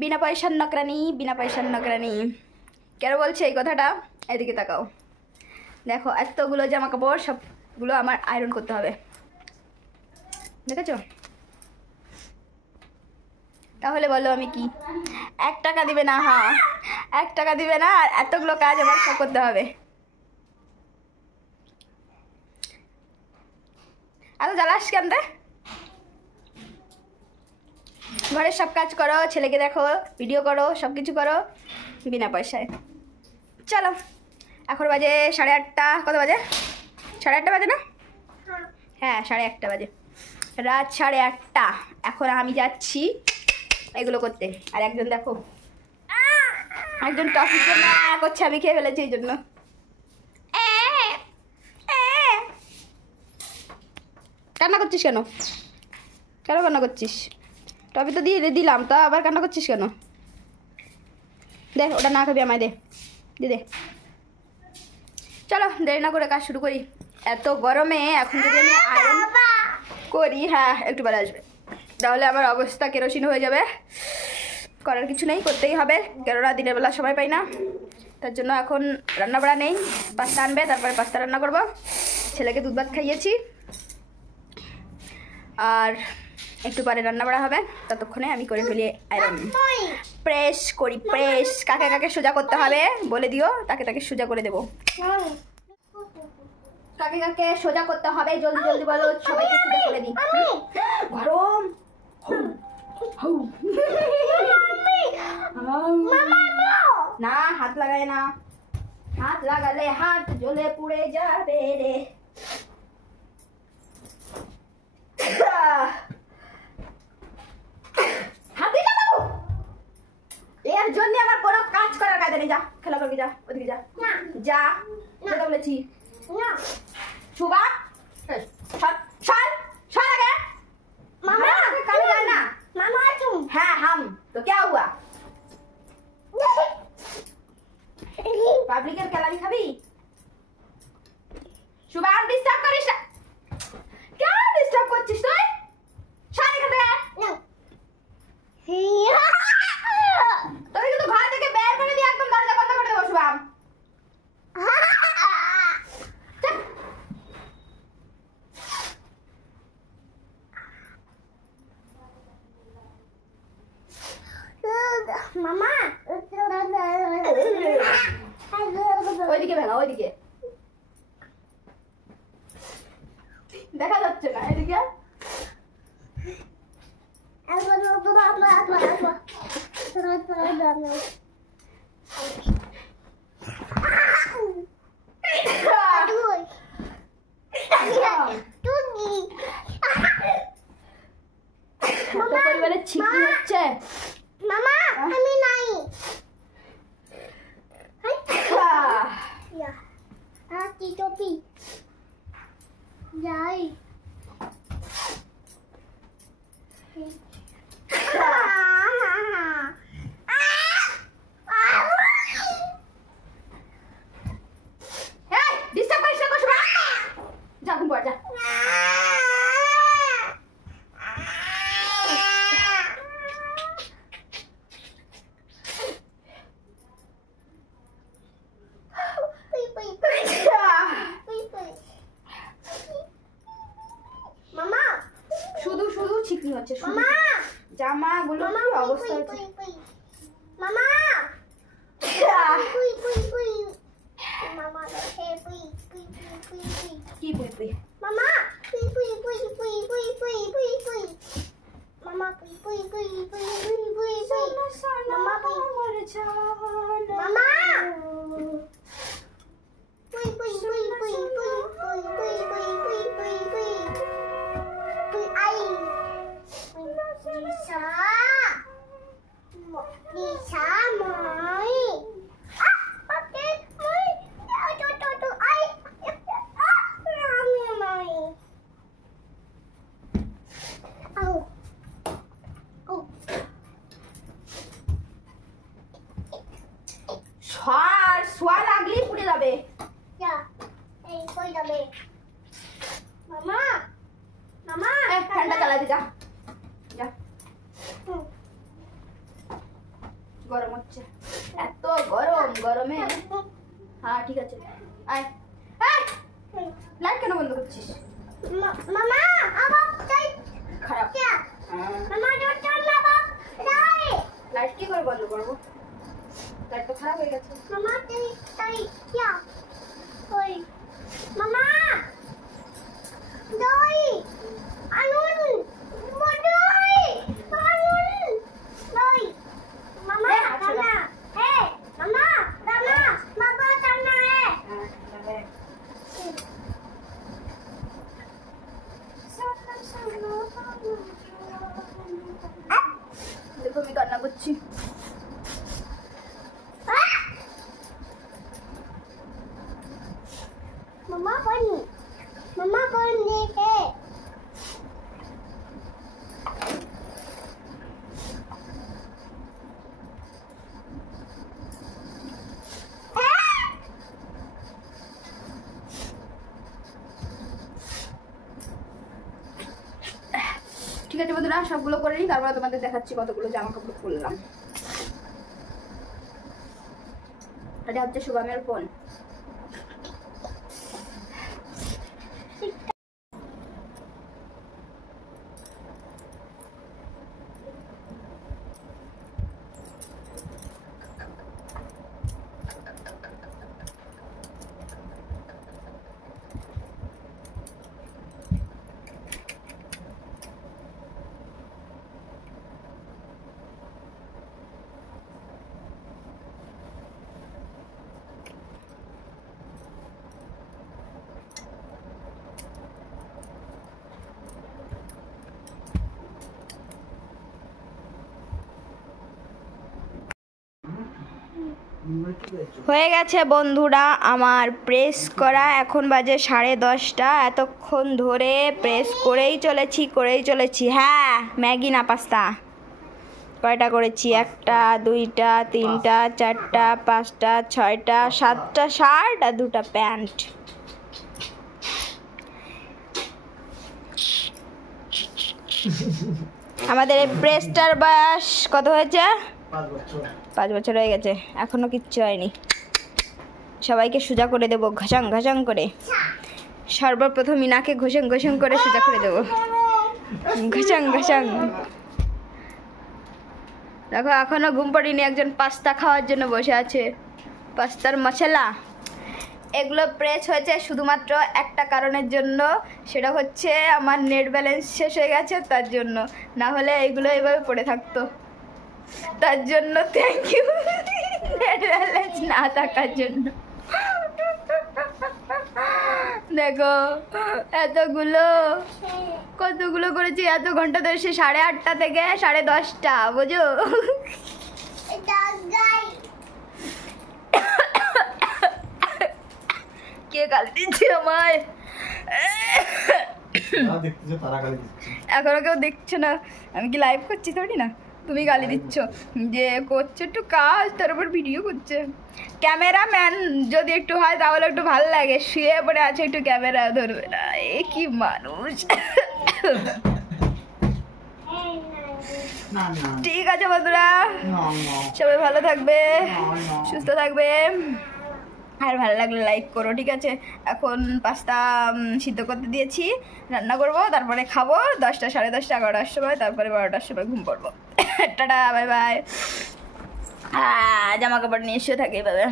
বিনা পয়সার নকরানি, বিনা পয়সার নকরানি। কেন বলছে এই কথাটা? এদিকে তাকাও, দেখো এতগুলো জামা কাপড় সবগুলো আমার আয়রন করতে হবে, দেখেছো? তাহলে বলো আমি কি? 1 টাকা দিবে না? হ্যাঁ, 1 টাকা দিবে না, আর এতগুলো কাজ আমার সব করতে হবে। এত জ্বালাস কেন রে? ঘরের সব কাজ করো, ছেলেকে দেখো, ভিডিও করো, সব কিছু করো বিনা পয়সায়। চলো, এখন বাজে 8:30। কত বাজে? 8:30 বাজে না? হ্যাঁ, 1:30 বাজে, রাত 8:30। এখন আমি যাচ্ছি এগুলো করতে। আর একজন দেখো, একজন টফির জন্য করছে, আমি খেয়ে ফেলেছি এই জন্য। কান্না করছিস কেন? কেন কান্না করছিস? টফি তো দিয়ে দিলাম, তা আবার কান্না করছিস কেন? দে, ওটা না খাবি, আমায় দে, দে। চলো দেরি না করে কাজ শুরু করি। এত গরমে এখন যদি আমি আয়রন করি, হ্যাঁ একটু বেলা আসবে, তাহলে আমার অবস্থা কেরোসিন হয়ে যাবে। করার কিছু নেই, করতেই হবে, কেননা দিনের বেলা সময় পাই না। তার জন্য এখন রান্না বাড়া নেই, পাস্তা আনবে, তারপরে পাস্তা রান্না করব। ছেলেকে দুধ ভাত খাইয়েছি, আর একটু পরে রান্না বাড়া হবে। ততক্ষণে আমি করে ফেলি আয়রন, প্রেস করি। প্রেস কাকে কাকে সোজা করতে হবে বলে দিও, তাকে তাকে সোজা করে দেবো। কাকে কাকে সোজা করতে হবে জলদি জলদি বলো, সবাইকে সোজা করে দিই। গরম না, হাত লাগায় না, হাত লাগালে হাত জ্বলে পুড়ে যাবে রে। হাতি লাগাবো, এর জন্য আমার কোনো কাজ করার কায়দা নেই। যা খেলা করবি, যা ওদিকে যা, যা যেটা বলেছি। শুভা सर आ गया मामा, कल जाना मामा तुम। हाँ हम तो क्या हुआ? पब्लिक खेला भी खाबी? शुभम डिस्टर्ब करिस ना, क्या डिस्टर्ब করছিস তুই? সারি খেতে তুই কিন্তু ঘর থেকে বের করে দিয়ে একদম দরজা বন্ধ করে দেবো শুভম। মামা ওইদিকে ভেঙা, ওইদিকে দেখা যাচ্ছে না, এদিকে পরিবারের ছিকি হচ্ছে। মামা আমি নাই আতি টপি যাই। ডিস্টার্ব করিস না, কষ্ট যা ঘুম পড় যা। শুধু শুধু ছিকনি হচ্ছে, মামা জামা গুলো কি অবস্থা হচ্ছে। মামা মামা কি পুই পুই মামা পুই পুই পুই পুই পুই পুই পুই পুই মামা পুই পুই পুই পুই পুই পুই পুই মামা পুই মরে জান মামা পুই পুই পুই পুই পুই পুই পুই পুই পুই পুই পুই পুই I Lisa Lisa moi okay moi tu ai moi au au সোয়া লাগলেই পুড়ে যাবে। যা এই কই যাবে মামা মামা ফ্যানটা চালা দে, যা যা গরম হচ্ছে, এত গরম, গরমে। হ্যাঁ ঠিক আছে, আয়। লাইট কেন বন্ধ করছিস? মামা আবার তাই খারাপ। মামা চল না বাবা তাই লাইট কি করে বন্ধ করবো? লাইট তো খারাপ হয়ে গেছে। মামা তাই তাই কি ওই মামা দই আনুন দই আনুন দই মামা রানা হে মামা রানা বাবা রানা হে দেখো আমি কান্না করছি। मम्मा कौन है ঠিক আছে বন্ধুরা, সবগুলো করে নিই, তারপরে তোমাদের দেখাচ্ছি কতগুলো জামা কাপড় খুললাম। এটা হচ্ছে শুভামের ফোন। হয়ে গেছে বন্ধুরা আমার প্রেস করা, এখন বাজে 10:30। এতক্ষণ ধরে প্রেস করেই চলেছি। হ্যাঁ, ম্যাগি না পাস্তা। কয়টা করেছি? 1টা 2টা 3টা 4টা 5টা 6টা 7টা শার্ট আর 2টা প্যান্ট। আমাদের এই প্রেসটার বয়স কত হয়েছে? 5 বছর হয়ে গেছে, এখনো কিচ্ছু হয়নি। সবাইকে সোজা করে দেবো ঘষাং করে। সর্বপ্রথম মিনাকে ঘষাং করে সোজা করে দেবো, ঘষাং। দেখো এখনো ঘুম পড়িনি, একজন পাস্তা খাওয়ার জন্য বসে আছে। পাস্তার মশলা এগুলো প্রেস হয়েছে শুধুমাত্র একটা কারণের জন্য, সেটা হচ্ছে আমার নেট ব্যালেন্স শেষ হয়ে গেছে তার জন্য, না হলে এগুলো এভাবে পড়ে থাকতো। তার জন্য থ্যাংক ইউ নেট ব্যালেন্স না থাকার জন্য। দেখো কতগুলো করেছি, এত ঘন্টা ধরে, সে 8:30 থেকে 10:30, বুঝো? কে গালি দিচ্ছে আমায়? এখনো কেউ দেখছো না, আমি কি লাইভ করছি থোড়ি না। তুমি গালি দিচ্ছ যে করছে একটু কাজ, তার উপর ভিডিও করছে। ক্যামেরাম্যান যদি একটু হয় তাহলে একটু ভালো লাগে, শুয়ে পড়ে আছে একটু ক্যামেরা ধরবে না, এ কি মানুষ। ঠিক আছে বন্ধুরা, সবাই ভালো থাকবে, সুস্থ থাকবে, আর ভালো লাগলে লাইক করো, ঠিক আছে? এখন পাস্তা সিদ্ধ করতে দিয়েছি, রান্না করবো, তারপরে খাবো 10টা 10:30 11টার সময়, তারপরে 12টার সময় ঘুম পড়বো। Tata, bye bye. জামা কাপড় নিয়ে শুয়ে থাকি এভাবে।